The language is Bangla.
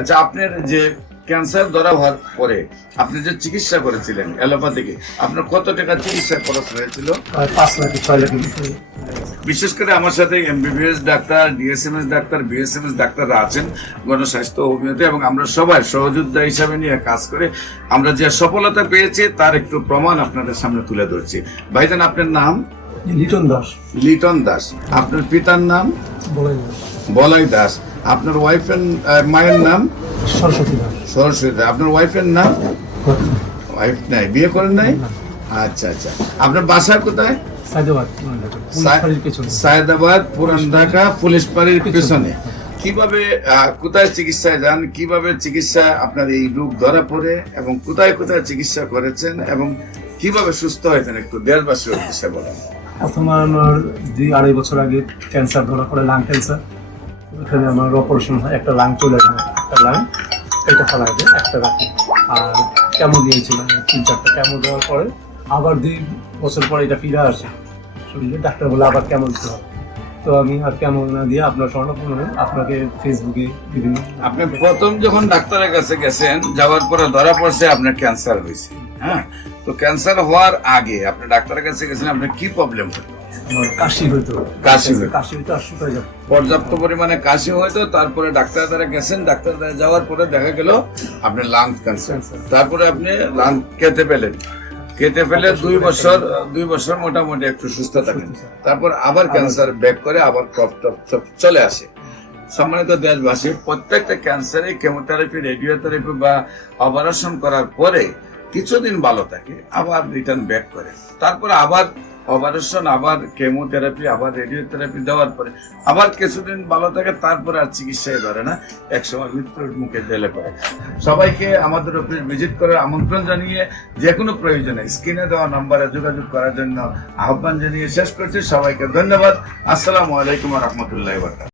আচ্ছা, আপনার যে ক্যান্সার ধরা হওয়ার পরে আপনি যে চিকিৎসা করেছিলেন অ্যালোপ্যাথিকে, আপনার কত টাকা চিকিৎসা খরচ হয়েছিল? 5 লাখ 6 লাখ। বিশেষ করে আমার সাথে MBBS doctor, DSMS doctor, BSMS ডাক্তাররা আছেন, গণস্বাস্থ্য, হোমিওপ্যাথি, এবং আমরা সবাই সহযোদ্ধা হিসাবে নিয়ে কাজ করে আমরা যে সফলতা পেয়েছি তার একটু প্রমাণ আপনাদের সামনে তুলে ধরছি। ভাইজান, আপনার নাম? লিটন দাস। লিটন দাস। আপনার পিতার নাম? বলেন বলাই দাস। আপনার ওয়াইফের মায়ের নাম? সরস্বতী দাস। সরস্বতী দাস। আপনার ওয়াইফের নাম? ওয়াইফ নাই, বিয়ে করেন নাই? আচ্ছা আচ্ছা। আপনার বাসা কোথায়? সাইদাবাদ, সায়দাবাদ, পুরান ঢাকা, পুলিশ পাড়ির পেছনে। কিভাবে কোথায় চিকিৎসায় যান, কিভাবে চিকিৎসা আপনার এই রোগ ধরা পড়ে, এবং কোথায় কোথায় চিকিৎসা করেছেন, এবং কিভাবে সুস্থ হয়েছেন একটু দেশবাসীর উদ্দেশ্যে বলেন। প্রথমে আমার 2-2.5 বছর আগে ক্যান্সার ধরা পড়ে, লাং ক্যান্সার। ওখানে আমার অপারেশন হয়, একটা লাং চলে যায়, একটা লাং এটা ফেলা যায়, একটা রাখি। আর কেমো দিয়েছিলাম 3-4টা কেমো দেওয়ার পরে আবার 2 বছর পরে এটা ফিরে আসে শরীরে। ডাক্তার বলে আবার কেমো দিতে হবে। তো আমি আর কেমন না দিয়ে আপনার স্বর্ণপূর্ণ আপনাকে ফেসবুকে বিভিন্ন। আপনি প্রথম যখন ডাক্তারের কাছে গেছেন, যাওয়ার পরে ধরা পড়ছে আপনার ক্যান্সার হয়েছে। হ্যাঁ, তো ক্যান্সার হওয়ার আগে আপনি ডাক্তারের কাছে গেছেন, আপনার কি প্রবলেম হতো? আমার কাশি হইতো, কাশি হইতো। কাশি হইতো আর শুকায় যেত। পর্যাপ্ত পরিমাণে কাশি হয়তো, তারপরে ডাক্তার দ্বারা গেছেন, ডাক্তার দ্বারা যাওয়ার পরে দেখা গেল আপনার লাং ক্যান্সার। তারপরে আপনি লাং কেটে ফেলেন, কেটে ফেলে 2 বছর মোটামুটি একটু সুস্থ থাকেন। তারপর আবার ক্যান্সার ব্যাক করে, আবার কফ টফ সব চলে আসে। সম্মানিত দেশবাসী, প্রত্যেকটা ক্যান্সারে কেমোথেরাপি, রেডিওথেরাপি বা অপারেশন করার পরে কিছুদিন ভালো থাকে, আবার রিটার্ন ব্যাক করে। তারপরে আবার অপারেশন, আবার কেমোথেরাপি, আবার রেডিওথেরাপি দেওয়ার পরে আবার কিছুদিন ভালো থাকে, তারপরে আর চিকিৎসায় ধরে না, একসময় মৃত্যুর মুখে ঢেলে পড়ে। সবাইকে আমাদের অফিস ভিজিট করার আমন্ত্রণ জানিয়ে যে কোনো প্রয়োজনে স্ক্রিনে দেওয়া নম্বরে যোগাযোগ করার জন্য আহ্বান জানিয়ে শেষ করছি। সবাইকে ধন্যবাদ। আসসালামু আলাইকুম ওয়া রাহমাতুল্লাহি ওয়া বারাকাতুহু।